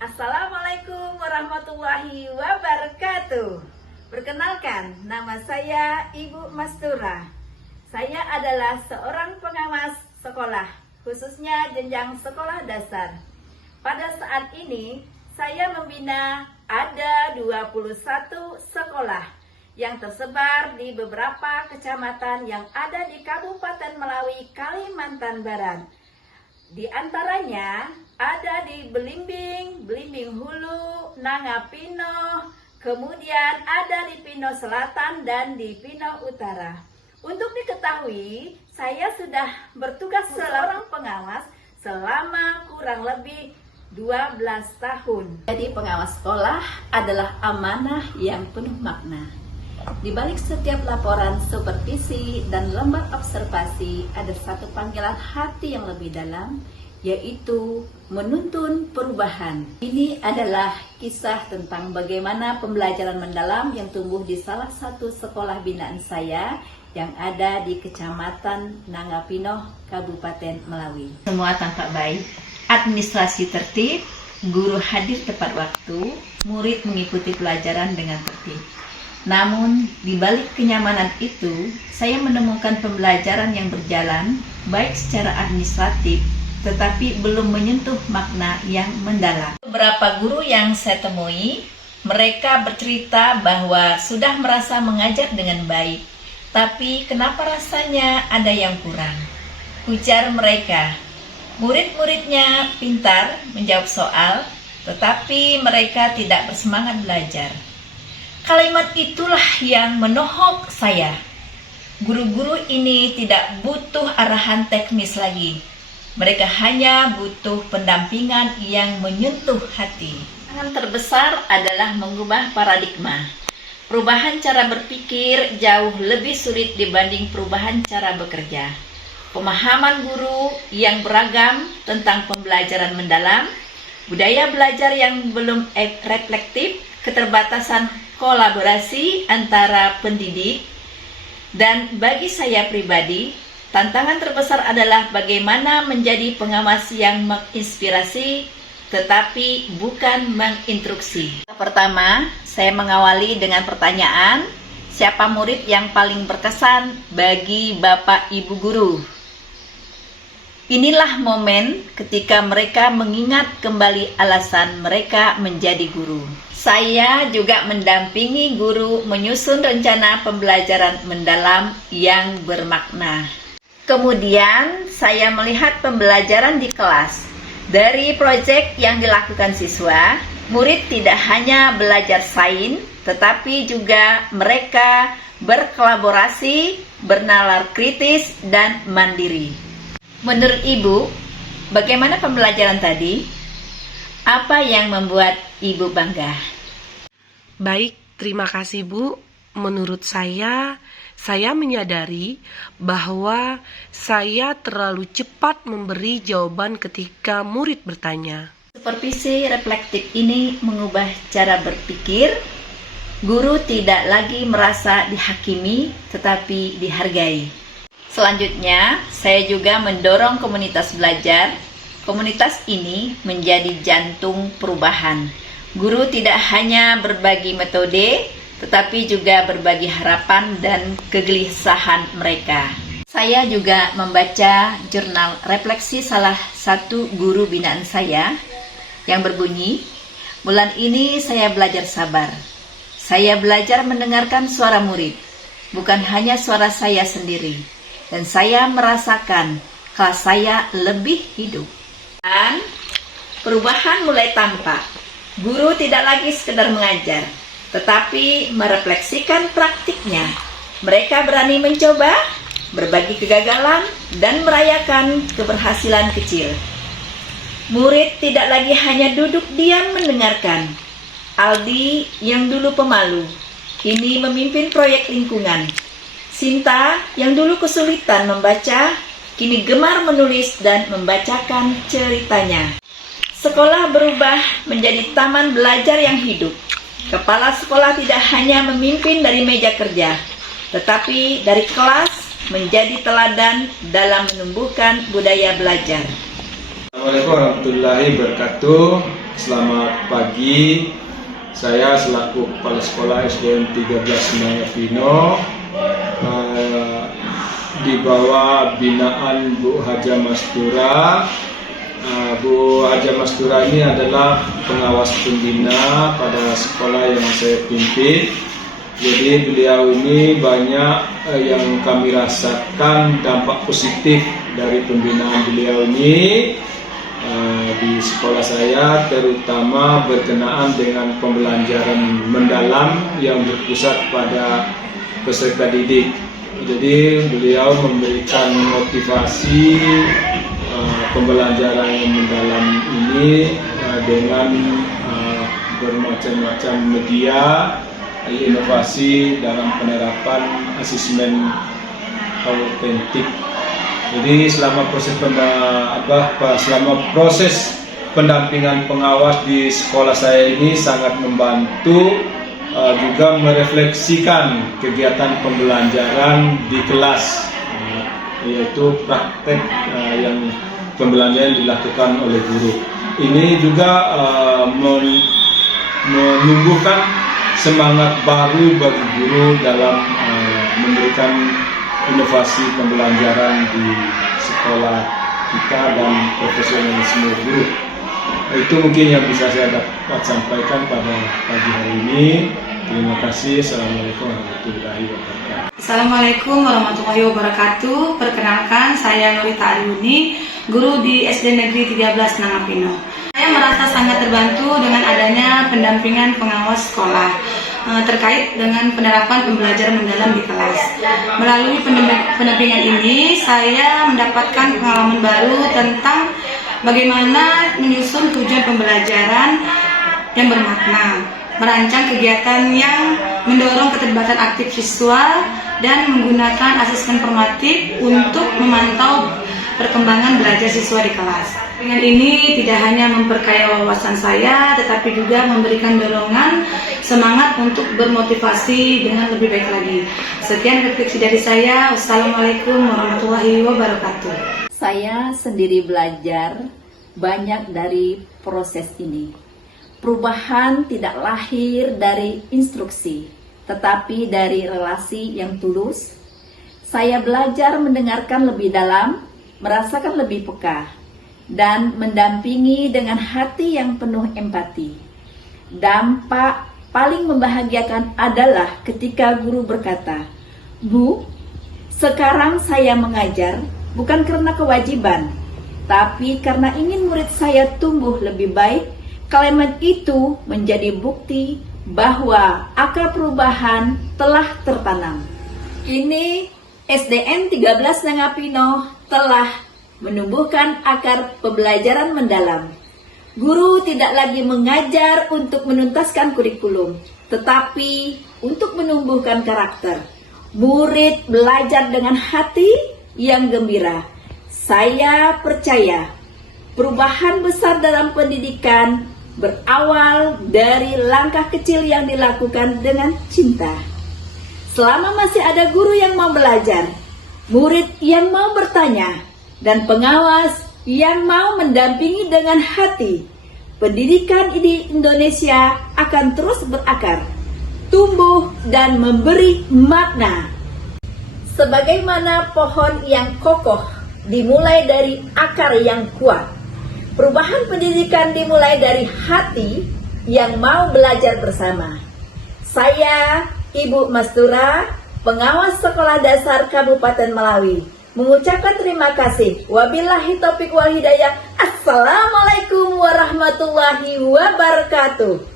Assalamualaikum warahmatullahi wabarakatuh. Perkenalkan, nama saya Ibu Mastura. Saya adalah seorang pengawas sekolah, khususnya jenjang sekolah dasar. Pada saat ini, saya membina ada 21 sekolah yang tersebar di beberapa kecamatan yang ada di Kabupaten Melawi, Kalimantan Barat. Di antaranya ada di Belimbing, Belimbing Hulu, Nangapino, kemudian ada di Pino Selatan dan di Pino Utara. Untuk diketahui, saya sudah bertugas seorang pengawas selama kurang lebih 12 tahun. Jadi pengawas sekolah adalah amanah yang penuh makna. Di balik setiap laporan supervisi dan lembar observasi ada satu panggilan hati yang lebih dalam, yaitu menuntun perubahan. Ini adalah kisah tentang bagaimana pembelajaran mendalam yang tumbuh di salah satu sekolah binaan saya yang ada di Kecamatan Nangapino, Kabupaten Melawi. Semua tampak baik, administrasi tertib, guru hadir tepat waktu, murid mengikuti pelajaran dengan tertib. Namun, di balik kenyamanan itu, saya menemukan pembelajaran yang berjalan, baik secara administratif, tetapi belum menyentuh makna yang mendalam. Beberapa guru yang saya temui, mereka bercerita bahwa sudah merasa mengajar dengan baik, tapi kenapa rasanya ada yang kurang? Ujar mereka, murid-muridnya pintar menjawab soal, tetapi mereka tidak bersemangat belajar. Kalimat itulah yang menohok saya. Guru-guru ini tidak butuh arahan teknis lagi. Mereka hanya butuh pendampingan yang menyentuh hati. Tantangan terbesar adalah mengubah paradigma. Perubahan cara berpikir jauh lebih sulit dibanding perubahan cara bekerja. Pemahaman guru yang beragam tentang pembelajaran mendalam, budaya belajar yang belum reflektif, keterbatasan kolaborasi antara pendidik, dan bagi saya pribadi, tantangan terbesar adalah bagaimana menjadi pengawas yang menginspirasi tetapi bukan menginstruksi. Pertama, saya mengawali dengan pertanyaan, siapa murid yang paling berkesan bagi Bapak Ibu guru? Inilah momen ketika mereka mengingat kembali alasan mereka menjadi guru. Saya juga mendampingi guru menyusun rencana pembelajaran mendalam yang bermakna. Kemudian saya melihat pembelajaran di kelas. Dari proyek yang dilakukan siswa, murid tidak hanya belajar sains, tetapi juga mereka berkolaborasi, bernalar kritis, dan mandiri. Menurut Ibu, bagaimana pembelajaran tadi? Apa yang membuat Ibu bangga? Baik, terima kasih Bu. Menurut saya menyadari bahwa saya terlalu cepat memberi jawaban ketika murid bertanya. Supervisi reflektif ini mengubah cara berpikir. Guru tidak lagi merasa dihakimi, tetapi dihargai. Selanjutnya, saya juga mendorong komunitas belajar. Komunitas ini menjadi jantung perubahan. Guru tidak hanya berbagi metode, tetapi juga berbagi harapan dan kegelisahan mereka. Saya juga membaca jurnal refleksi salah satu guru binaan saya yang berbunyi, bulan ini saya belajar sabar. Saya belajar mendengarkan suara murid, bukan hanya suara saya sendiri. Dan saya merasakan kelas saya lebih hidup. Dan perubahan mulai tampak. Guru tidak lagi sekedar mengajar, tetapi merefleksikan praktiknya. Mereka berani mencoba, berbagi kegagalan, dan merayakan keberhasilan kecil. Murid tidak lagi hanya duduk diam mendengarkan. Aldi yang dulu pemalu, kini memimpin proyek lingkungan. Sinta yang dulu kesulitan membaca, kini gemar menulis dan membacakan ceritanya. Sekolah berubah menjadi taman belajar yang hidup. Kepala sekolah tidak hanya memimpin dari meja kerja, tetapi dari kelas menjadi teladan dalam menumbuhkan budaya belajar. Assalamualaikum warahmatullahi wabarakatuh. Selamat pagi. Saya selaku Kepala Sekolah SDN 13 Nangapino di bawah binaan Bu Haja Mastura. Bu Haja Mastura ini adalah pengawas pembina pada sekolah yang saya pimpin. Jadi beliau ini banyak yang kami rasakan dampak positif dari pembinaan beliau ini di sekolah saya, terutama berkenaan dengan pembelajaran mendalam yang berpusat pada peserta didik. Jadi beliau memberikan motivasi pembelajaran yang mendalam ini dengan bermacam-macam media, inovasi dalam penerapan asesmen autentik. Jadi selama proses pendampingan pengawas di sekolah saya ini sangat membantu juga merefleksikan kegiatan pembelajaran di kelas, yaitu praktek yang pembelajaran dilakukan oleh guru. Ini juga menumbuhkan semangat baru bagi guru dalam memberikan inovasi pembelajaran di sekolah kita dan profesionalisme guru. Itu mungkin yang bisa saya dapat sampaikan pada pagi hari ini. Terima kasih. Assalamualaikum warahmatullahi wabarakatuh. Assalamualaikum warahmatullahi wabarakatuh. Perkenalkan, saya Norita Ariuni, guru di SD Negeri 13 Nangapino. Saya merasa sangat terbantu dengan adanya pendampingan pengawas sekolah terkait dengan penerapan pembelajaran mendalam di kelas. Melalui pendampingan ini, saya mendapatkan pengalaman baru tentang bagaimana menyusun tujuan pembelajaran yang bermakna, merancang kegiatan yang mendorong keterlibatan aktif siswa, dan menggunakan asesmen formatif untuk memantau perkembangan belajar siswa di kelas. Dengan ini tidak hanya memperkaya wawasan saya, tetapi juga memberikan dorongan semangat untuk bermotivasi dengan lebih baik lagi. Sekian refleksi dari saya. Wassalamualaikum warahmatullahi wabarakatuh. Saya sendiri belajar banyak dari proses ini. Perubahan tidak lahir dari instruksi, tetapi dari relasi yang tulus. Saya belajar mendengarkan lebih dalam, merasakan lebih peka, dan mendampingi dengan hati yang penuh empati. Dampak paling membahagiakan adalah ketika guru berkata, "Bu, sekarang saya mengajar bukan karena kewajiban, tapi karena ingin murid saya tumbuh lebih baik." Kalimat itu menjadi bukti bahwa akar perubahan telah tertanam. Ini SDN 13 Nangapino telah menumbuhkan akar pembelajaran mendalam. Guru tidak lagi mengajar untuk menuntaskan kurikulum, tetapi untuk menumbuhkan karakter. Murid belajar dengan hati yang gembira. Saya percaya perubahan besar dalam pendidikan berawal dari langkah kecil yang dilakukan dengan cinta. Selama masih ada guru yang mau belajar, murid yang mau bertanya, dan pengawas yang mau mendampingi dengan hati, pendidikan di Indonesia akan terus berakar, tumbuh, dan memberi makna. Sebagaimana pohon yang kokoh dimulai dari akar yang kuat, perubahan pendidikan dimulai dari hati yang mau belajar bersama. Saya, Ibu Mastura, pengawas Sekolah Dasar Kabupaten Melawi, mengucapkan terima kasih. Wabillahi taufiq wal hidayah. Assalamualaikum warahmatullahi wabarakatuh.